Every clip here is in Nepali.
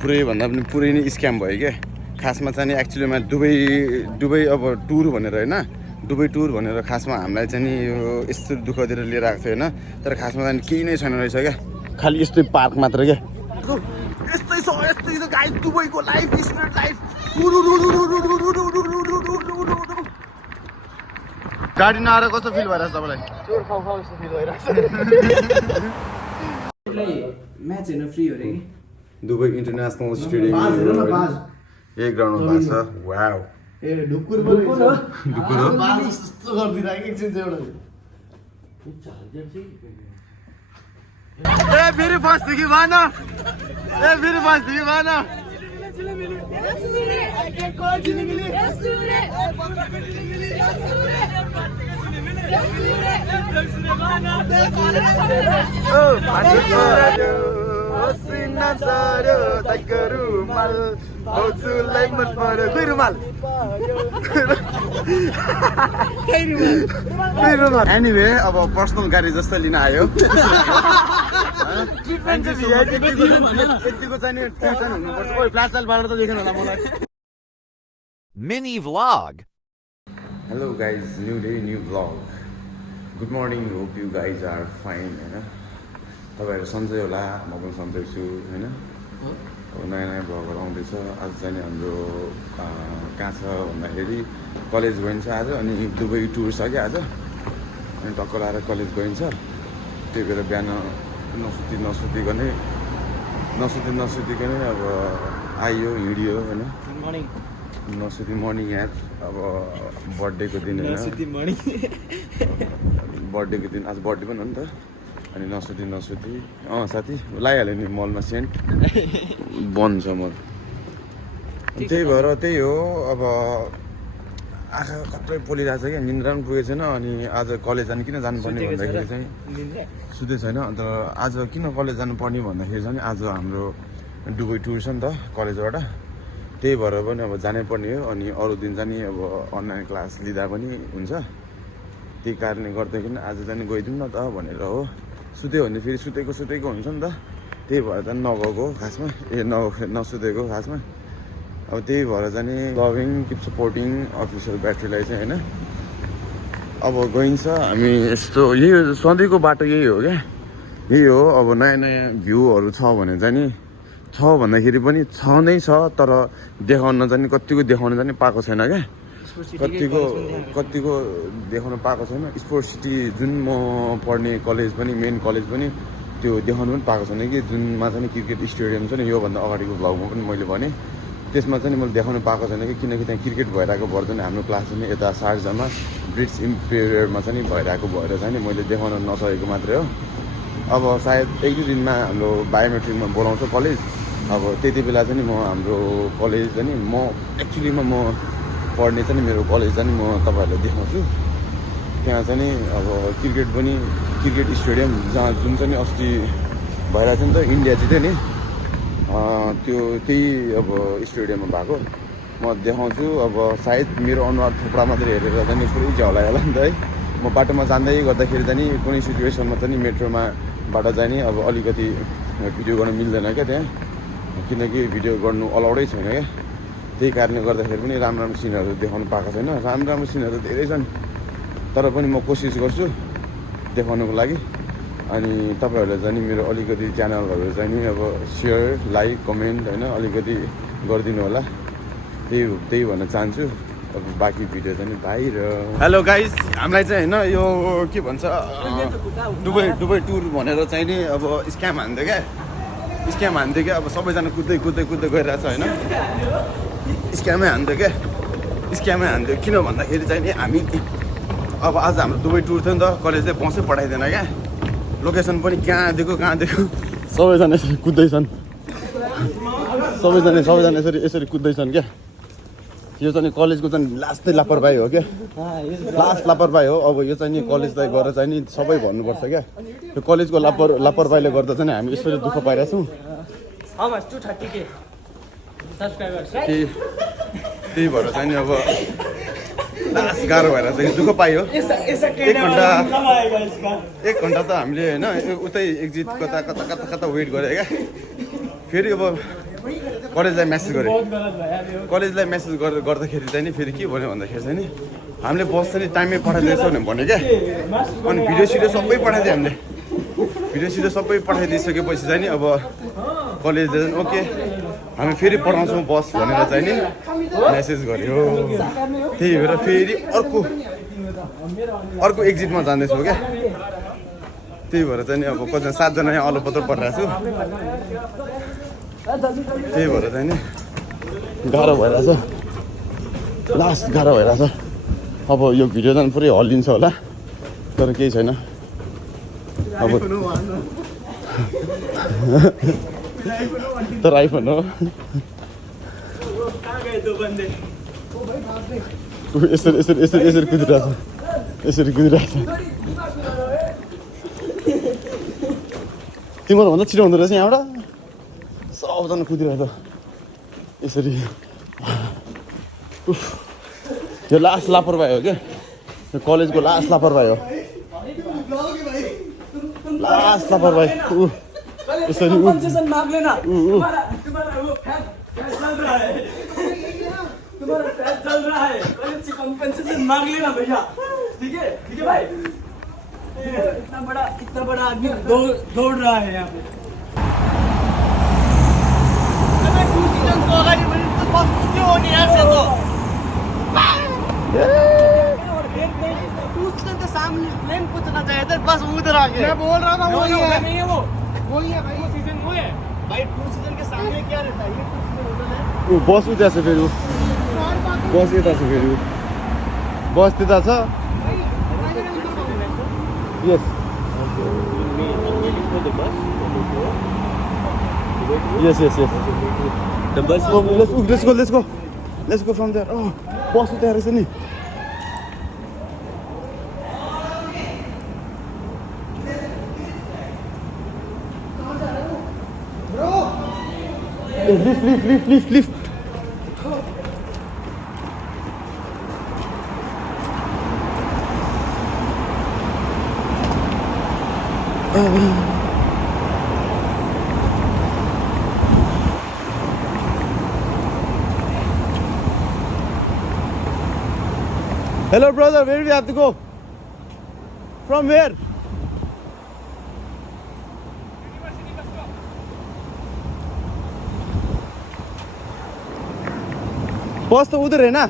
पुरै भन्दा पनि पुरै नै स्क्याम भयो क्या खासमा चाहिँ एक्चुअलीमा दुबई अब टुर भनेर होइन दुबई टुर भनेर खासमा हामीलाई चाहिँ नि यो यस्तो दुःख दिएर लिएर आएको थियो होइन तर खासमा चाहिँ केही नै छैन रहेछ क्या खालि यस्तै पार्क मात्र क्या यस्तै छ गाइस दुबईको लाइफ स्ट्रिट लाइफ गाडी नआएर कस्तो फिल भइरहेछ तपाईँलाई चोर खाउ जस्तो फिल भइरहेछ म्याच हेर्न फ्री हो रे कि दुबई इन्टरनेसनल स्टेडियम यही ग्राउन्डमा भएको छ वाउ ए ढुकुर पनि छ ढुकुर हो बाज जस्तो गर्दिरा एकछिन चाहिँ एउटा ए फेरि फस्यो कि भन ए फेरि फस्यो कि भन एनिवे अब पर्सनल गाडी जस्तो लिन आयो यतिको चाहिँ हुनुपर्छ ओइ फ्ल्यास लाइटबाट त देखेन होला मलाई Mini vlog. Hello guys, new day, new vlog. Good morning, hope you guys are fine हैन तपाईहरु सन्चै होला म पनि सन्चै छु हैन अब नयाँ भ्लगहरु आउँदैछ आज चाहिँ हाम्रो कहाँ छ भन्दाखेरि कलेज गइन्छ आज अनि दुबई टुर छ के आज अनि टक्क लाएर कलेज गइन्छ त्यही भएर बिहान नसुतिकन अब आइयो हिँडियो हैन नसुती मर्निङ यार अब बर्थडेको दिन हैन बर्थडेको दिन आज बर्थडे पनि हो नि त अनि नसुती साथी लगाइहाल्यो नि मलमा सेन्ट बन्द छ मल त्यही भएर त्यही हो अब आँखा कत्रै पोलिरहेको छ क्या निन्द्रा पनि पुगेको छैन अनि आज कलेज जानु किन जानुपर्ने भन्दाखेरि चाहिँ सुते छैन अन्त आज किन कलेज जानुपर्ने भन्दाखेरि चाहिँ आज हाम्रो दुबई टुर छ नि त कलेजबाट त्यही भएर पनि अब जानै पर्ने हो अनि अरू दिन चाहिँ अब अनलाइन क्लास लिँदा पनि हुन्छ त्यही कारणले गर्दाखेरि आज चाहिँ गइदिउँ न त भनेर हो सुत्यो भने फेरि सुतेको हुन्छ नि त त्यही भएर चाहिँ नगएको खासमा नसुतेको खासमा अब त्यही भएर चाहिँ लभिङ किप सपोर्टिङ अफिसियल ब्याट्रीलाई चाहिँ होइन अब गइन्छ हामी यस्तो यही सधैँको बाटो यही हो क्या यही हो अब नयाँ भ्यूहरू छ भने चाहिँ नि छ भन्दाखेरि पनि छ नै छ तर देखाउन चाहिँ कतिको देखाउन चाहिँ पाएको छैन क्या कतिको देखाउन पाएको छैन स्पोर्ट्स सिटी जुन म पढ्ने कलेज पनि मेन कलेज पनि त्यो देखाउनु पनि पाएको छैन कि जुनमा चाहिँ क्रिकेट स्टेडियम छ नि योभन्दा अगाडिको भ्लगमा पनि मैले भने त्यसमा चाहिँ मैले देखाउन पाएको छैन कि किनकि त्यहाँ क्रिकेट भइरहेको भएर चाहिँ हाम्रो क्लास चाहिँ यता शारजामा ब्रिटिस इम्पेरियरमा चाहिँ भइरहेको भएर चाहिँ मैले देखाउन नसकेको मात्रै हो अब सायद एक दुई दिनमा हाम्रो बायोमेट्रिकमा बोलाउँछ कलेज अब त्यति बेला चाहिँ म हाम्रो कलेज चाहिँ म एक्चुअलीमा म पढ्ने चाहिँ मेरो कलेज चाहिँ म तपाईँहरूलाई देखाउँछु त्यहाँ चाहिँ अब क्रिकेट स्टेडियम जहाँ जुन चाहिँ अस्ति भइरहेको थियो नि त इन्डिया जित्यो नि त्यही अब स्टेडियममा भएको म देखाउँछु अब सायद मेरो अनुहार थुप्रा मात्रै हेरेर चाहिँ पुरै झ्याउला होला नि त है म बाटोमा जाँदै गर्दाखेरि चाहिँ कुनै सिचुएसनमा चाहिँ मेट्रोमा बाटो जाने अब अलिकति भिडियो गर्न मिल्दैन क्या त्यहाँ किनकि भिडियो गर्नु अलाउडै छैन क्या त्यही कारणले गर्दाखेरि पनि राम्रो सिनहरू देखाउनु पाएको छैन राम्रो सिनहरू धेरै छन् तर पनि म कोसिस गर्छु देखाउनुको लागि अनि तपाईँहरूले चाहिँ मेरो अलिकति च्यानलहरू चाहिँ नि अब सेयर लाइक कमेन्ट होइन अलिकति गरिदिनु होला त्यही भन्न चाहन्छु अब बाँकी भिडियो चाहिँ बाहिर हेलो गाइस हामीलाई चाहिँ होइन यो के भन्छ दुबई टुर भनेर चाहिँ नि अब स्क्याम हान्थ्यो क्या अब सबैजना कुद्दै गइरहेछ होइन स्क्यामै हान्थ्यो किन भन्दाखेरि चाहिँ नि हामी अब आज हाम्रो दुबई टुर थियो नि त कलेजले बसै पठाइदिएन क्या लोकेसन पनि कहाँ दिएको सबैजना यसरी कुद्दैछन् सबैजना यसरी कुद्दैछन् क्या यो चाहिँ कलेजको चाहिँ लास्टै लापरवाही हो क्या लास्ट लापरवाही हो अब यो चाहिँ नि कलेजलाई गएर चाहिँ नि सबै भन्नुपर्छ क्या त्यो कलेजको लापरवाहीले गर्दा चाहिँ हामी यसरी दुःख पाइरहेछौँ त्यही भएर चाहिँ नि अब लास्ट गाह्रो भएर चाहिँ दुःख पायो एक घन्टा त हामीले होइन उतै एक्जिट कता वेट गरे क्या फेरि अब कलेजलाई मेसेज गरेँ कलेजलाई मेसेज गर्दाखेरि चाहिँ नि फेरि के भन्यो भन्दाखेरि चाहिँ नि हामीले बस चाहिँ टाइममै पठाइदिएछौँ भने क्या अनि भिडियो सिडियो सबै पठाइदियो हामीले भिडियो सिडियो सबै पठाइदिइसकेपछि चाहिँ नि अब कलेजले चाहिँ ओके हामी फेरि पठाउँछौँ बस भनेर चाहिँ नि मेसेज गर्यो त्यही भएर फेरि अर्को एक्जिटमा जाँदैछौँ क्या त्यही भएर चाहिँ नि अब कतिजना 7जना यहाँ अलपत्र परिरहेको छु त्यही भएर चाहिँ नि गाह्रो भइरहेछ लास्ट गाह्रो भइरहेछ अब यो भिडियो चाहिँ पुरै हल्लिन्छ होला तर केही छैन अब तर आइफोन हो यसरी कुदिरहेछ तिम्रो भन्दा छिटो हुँदो रहेछ यहाँबाट सबजना कुदिरहेछ यसरी यो लास्ट लापरवाही हो क्या यो कलेजको लास्ट लापरवाही हो लास्ट लापरवाही यसरी तुम्हारा फैन चल रहा है कॉलेज से कंपनसेशन मांग लेना भैया ठीक है भाई इतना बड़ा आदमी दौड़ रहा है यहाँ पे अबे 2 सीजन को अगाडि भने त बस कुद्यो हो नि यहाँ से तो 2 सीजन के सामने प्लेन पूछना चाहिए था बस उधर आ गया मैं बोल रहा था वो नहीं है वो है भाई वो सीजन वो है भाई 2 सीजन के सामने क्या रहता है ये 2 सीजन उधर है बस उता छ फेरि बस यता छ फेरि बस त्यता छ यस the bus let's go from there oh bus उता रहेछ नि lift Hello brother, where do we have to go? From where? बस तो उधर है ना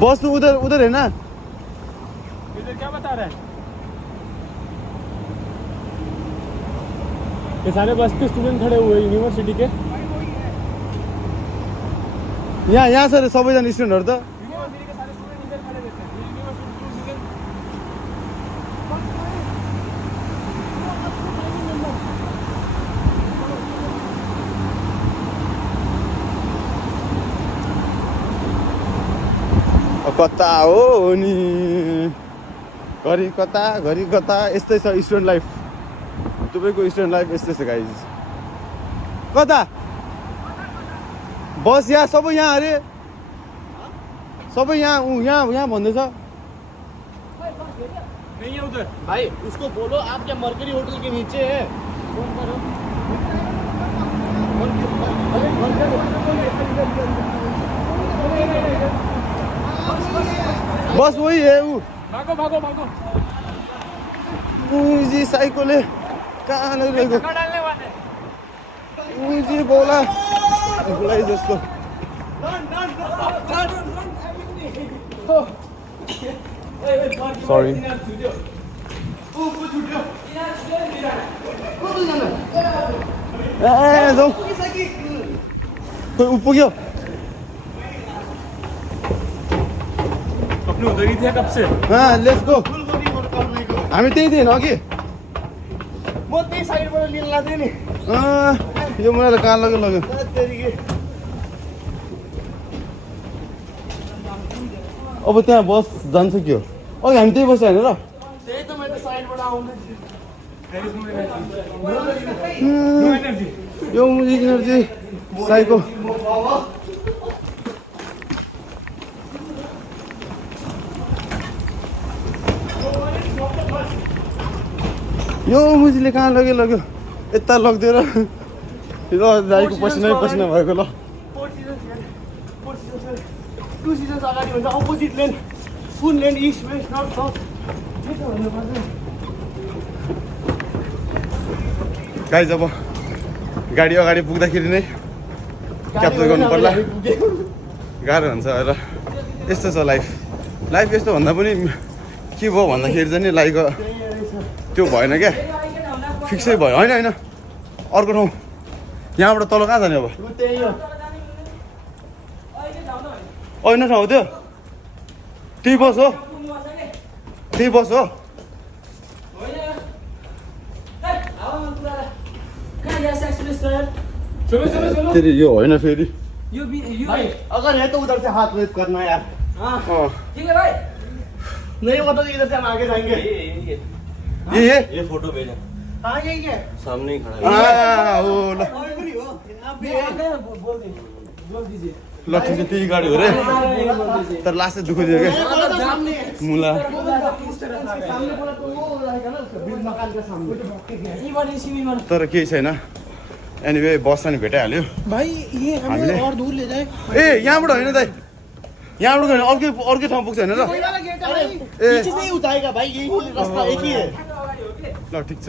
बस तो उधर है ना इधर क्या बता रहा है ये सारे बस के स्टूडेंट खड़े हुए यूनिवर्सिटी के यहाँ सर सबैजना स्टुडेन्टहरु त यूनिवर्सिटी के सारे स्टूडेंट इधर खड़े रहते हैं यूनिवर्सिटी कता हो नि घरि कता यस्तै छ स्टुडेन्ट लाइफ तपाईको स्टुडेन्ट लाइफ यस्तै छ गाइज कता बस यहाँ सबै यहाँ अरे सबै यहाँ भन्दैछ नहीं है उधर भाई उसको बोलो आप क्या मरकरी होटल के नीचे है फोन करो बस वही है ऊ भागो जी साइकोले कहाँ लगिरहेको धक्का डालने वाले जी बोला बोलाइ जस्तो सरी ए जाऊ खोइ ऊ पुग्यो अपने उधर ही थे कब से लेट्स गो हामी त्यही दिन अघि म त्यही साइडबाट लिन लाग्दै नि यो मलाई कहाँ लाग्यो अब त्यहाँ बस जान्छ कि हो अघि हामी त्यही बस्यो होइन र त्यही त मैले साइडबाट आउँदै यो इनर्जी साइको यो मुजीले कहाँ लग्यो यता लगिदिएर ल दाइको पसिनै पसिना भएको ल टु सिजन्स अगाडि भन्छ अपोजिट लेन कुन lane east west north south guys अब गाडी अगाडि पुग्दाखेरि नै क्याप्चर गर्नु पर्ला गाह्रो हुन्छ र यस्तो छ लाइफ यस्तो भन्दा पनि के भयो भन्दाखेरि चाहिँ नि लाइक त्यो भएन क्या फिक्सै भयो होइन अर्को ठाउँ यहाँबाट तल कहाँ जाने अब होइन ठाउँ त्यो त्यही बस हो फेरि यो होइन फेरि अगर है तो उधर से हाथ वेव करना यार ठीक है भाई नहीं वो तो इधर से हम आगे जाएंगे ये फोटो भेजा हाँ यही है सामने ही खड़ा हो ल बोल दीजिए ल ठिक छ त्यही गाडी हो रे तर लास्टै दुःख दियो क्या मुला सामने बोला तो वो रहेगा ना बिल मकान के सामने तर केही छैन एनिवे बस पनि भेटाइहाल्यो भाई ये हमें और दूर ले जाए ए यहाँबाट होइन दाइ यहाँबाट गयो भने अर्कै ठाउँ पुग्छ होइन र पीछे से ही उठाएगा भाइ यही रास्ता एक ही है ल ठिक छ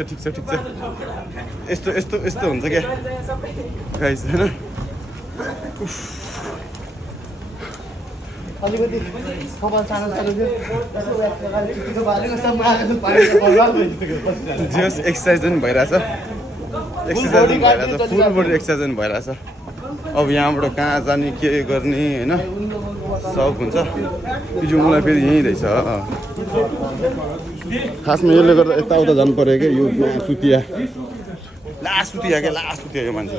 यस्तो हुन्छ क्या गाइस होइन अलिकति खबर सानो थियो यसो ब्याक लगाएर चिटिको बालेको सब आएको पानी जस एक्सर्साइज पनि भइरहेछ फुल बडी एक्सर्साइज पनि भइरहेछ अब यहाँबाट कहाँ जाने के गर्ने होइन सब हुन्छ हिजो मलाई फेरि यहीँ रहेछ खासमा यसले गर्दा यताउता जानु पऱ्यो क्या यो सुतिया लास्ट सुतिया यो मान्छे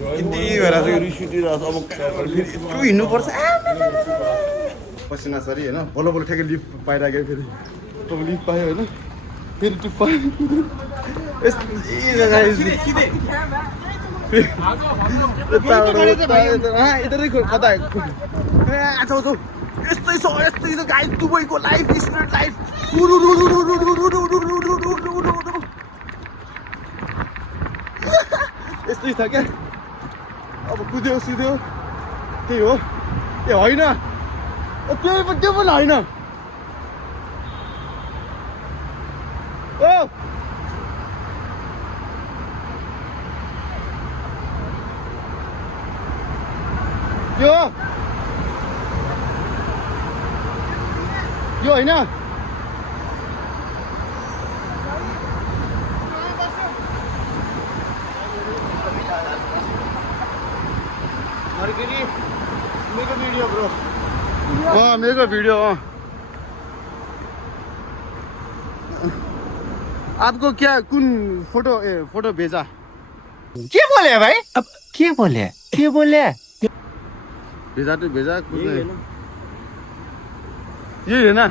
यति भएर चाहिँ रिस उठिरहेको छ अब फेरि यत्रो हिँड्नुपर्छ पसिना सरी होइन बल्ल ठ्याक्कै लिफ्ट पाइरहेको फेरि अब लिफ्ट पायो होइन फेरि त्यो पायो यतै कता यस्तै छ गाइस दुबईको लाइफ स्टुडेन्ट लाइफ यस्तै छ क्या अब कुद्यो सिध्यो त्यही हो ए होइन त्यो पनि होइन ओ यो होइन मेरे वीडियो आपको क्या कौन फोटो भेजा क्या बोले भाई अब क्या बोले भेजा तो भेजा कुछ नहीं यही है ना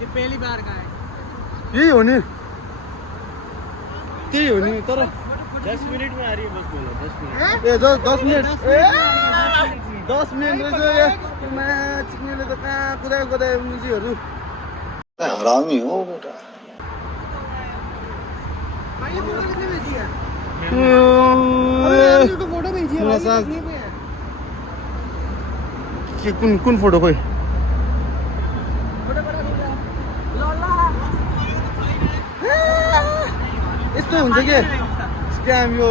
ये पहली बार का है यही हो नि त्यही हो नि तर 10 मिनट में आ रही है बस बोलो 10 मिनट ए 10 मिनट 10 मिनट रहेछ मैं चिक्नेले त कहाँ कुदायो मुजीहरू हरामी हो बेटा भाई ये फोटो कितने भेजी है तो फोटो भेजी है के कुन फोटो खोइ यस्तो हुन्छ के स्क्याम यो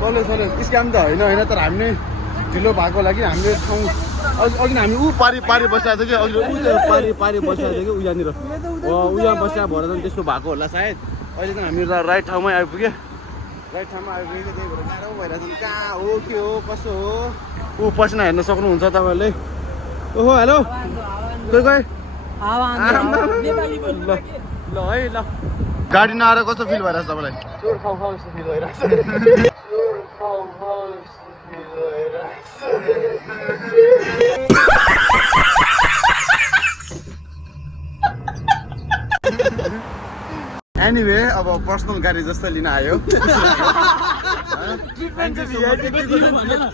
कलेज स्क्याम त होइन तर हामीले ढिलो भएको लागि हामीले ठाउँ अघि हामी ऊ पारी बसिरहेको थियो कि अघि पारी बसिरहेको थियो कि उयाँनिर उयाँ बसिरहेको भएर चाहिँ त्यस्तो भएको होला सायद अहिले चाहिँ हामी राइट ठाउँमै आइपुग्यो त्यही भएर गाह्रो भइरहेको छ कहाँ हो के हो कसो हो ऊ पसिना हेर्न सक्नुहुन्छ तपाईँहरूले ओहो हेलो कोही ल है ल गाडी नआएर कस्तो फिल भइरहेछ तपाईँलाई चोर खाउ जस्तो फिल भइरहेछ एनिवे अब पर्सनल गाडी जस्तो लिन आयो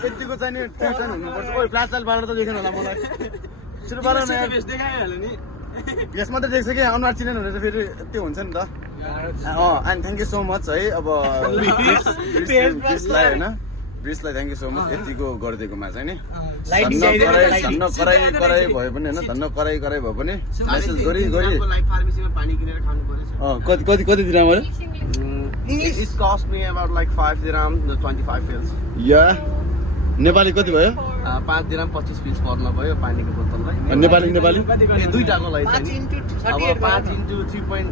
यतिको चाहिँ नि ट्युसन हुनुपर्छ ओइ फ्ल्यास बालेर त देखेन होला मलाई यसमा त देख्छ कि अनुहार चिनेन भने त फेरि त्यो हुन्छ नि त and thank you so much है अब ब्रिजलाई होइन ब्रिजलाई थ्याङ्क यू सो मच यतिको गरिदिएकोमा चाहिँ नि धन्न कराई भए पनि होइन धन्न कराई भए पनि मेसेज गरी लाइक फार्मेसीमा पानी किनेर खानु परेछ कति दिनमा मैले It cost me about like 5 dirham 25 pills. या नेपाली कति भयो 5 dirham 25 pills पर्न भयो पानीको बोतललाई नेपाली ए दुईटाको लागि चाहिँ नि अब 5 into 3.38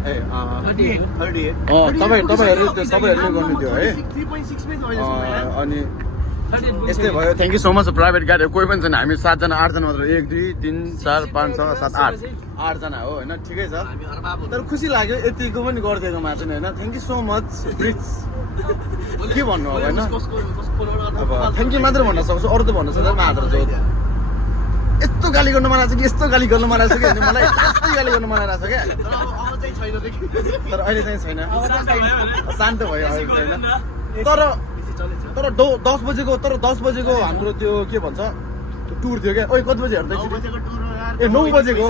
तपाईँहरूले गर्नु थियो है 3.6 मै भयो अनि यस्तै भयो thank you so much private गाडी कोही पनि छैन हामी 7 जना 8 जना मात्र 1 2 3 4 5 6 7 8 जना हो होइन ठिकै छ तर खुसी लाग्यो यतिको पनि गरिदिएकोमा चाहिँ होइन thank you so much bridge के भन्नु अब होइन अब थ्याङ्क यू मात्रै भन्न सक्छु अरू त भन्न सक्दैन म हात जोड यस्तो गाली गर्न मन आएको छ कि यस्तो गाली गर्न मन आएको छ कि होइन मलाई यस्तै गाली गर्न मन आएको छ क्या तर अहिले चाहिँ छैन शान्त भयो अहिले छैन तर 10 बजेको हाम्रो त्यो के भन्छ टुर थियो क्या ओइ कति बजे हेर्दैछ ए 9 बजेको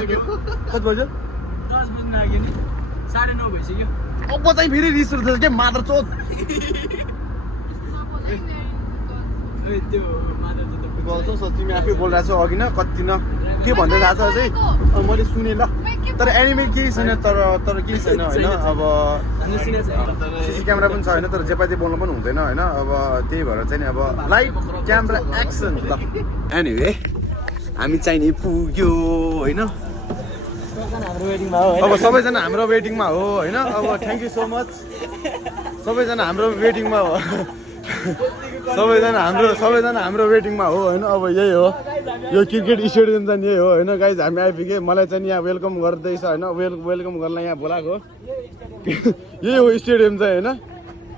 कति बज्यो 10 बज्न लाग्यो नि 9:30 भइसक्यो अब चाहिँ फेरि रिस उठ्दैछ के मात्र चोट त्यो मादर गर्छौ तिमी आफै बोलिरहेको छौ अघि न कति न के भन्दै रहेछ अझै मैले सुने ल तर एनिमे केही छैन तर केही छैन होइन अब सिसी क्यामेरा पनि छ होइन तर जेपाती बोल्नु पनि हुँदैन होइन अब त्यही भएर चाहिँ नि अब लाइभ क्यामेरा एक्सन ल एनिवे हामी चाहिँ नि पुग्यो होइन अब सबैजना हाम्रो वेटिङमा हो होइन अब थ्याङ्क यू सो मच सबैजना हाम्रो वेटिङमा हो सबैजना हाम्रो वेटिङमा हो होइन अब यही हो यो क्रिकेट स्टेडियम चाहिँ यही हो होइन गाइज हामी आइपुग्यो मलाई चाहिँ यहाँ वेलकम गर्दैछ होइन वेलकम गर्नलाई यहाँ बोलाएको यही हो स्टेडियम चाहिँ होइन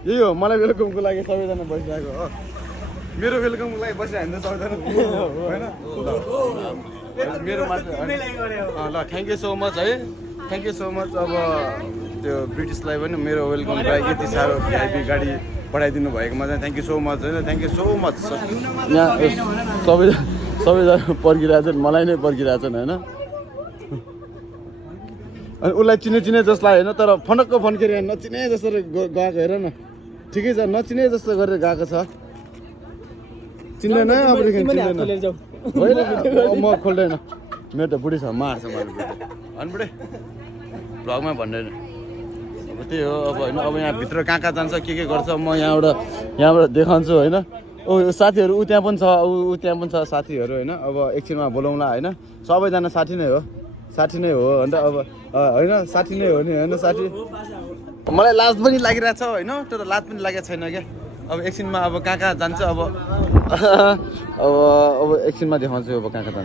यही हो मलाई वेलकमको लागि सबैजना बसिरहेको हो मेरो वेलकमको लागि बसिरहेको सबैजना होइन मेरो मात्र ल थ्याङ्क यू सो मच है थ्याङ्क यू सो मच अब त्यो ब्रिटिसलाई पनि मेरो वेलकमको लागि यति साह्रो भिआइपी गाडी पठाइदिनु भएकोमा चाहिँ थ्याङ्क यू सो मच होइन थ्याङ्क यू सो मच यहाँ सबैजना पर्खिरहेको छन् मलाई नै पर्खिरहेको छन् होइन अनि उसलाई चिने जसलाई होइन तर फनक्क फन्केर नचिने जस्तो गएको हेर न ठिकै छ नचिने जस्तो गरेर गएको छ चिन्दैन अबदेखि चिन्दैन होइन म खोल्दैन मेरो त बुढी छ मार्छ मैले अनि बुढे भ्लगमा भन्दैन अब त्यही हो अब होइन अब यहाँ भित्र कहाँ जान्छ के गर्छ म यहाँबाट देखाउँछु होइन ओ साथीहरू ऊ त्यहाँ पनि छ ऊ त्यहाँ पनि छ साथीहरू होइन अब एकछिनमा बोलाउँला होइन सबैजना साथी नै हो अन्त अब होइन साथी नै हो नि होइन साथी मलाई लाज पनि लागिरहेछ होइन तर लाज पनि लागेको छैन क्या अब एकछिनमा अब कहाँ जान्छ अब एकछिनमा देखाउँछु अब कहाँ जान्छ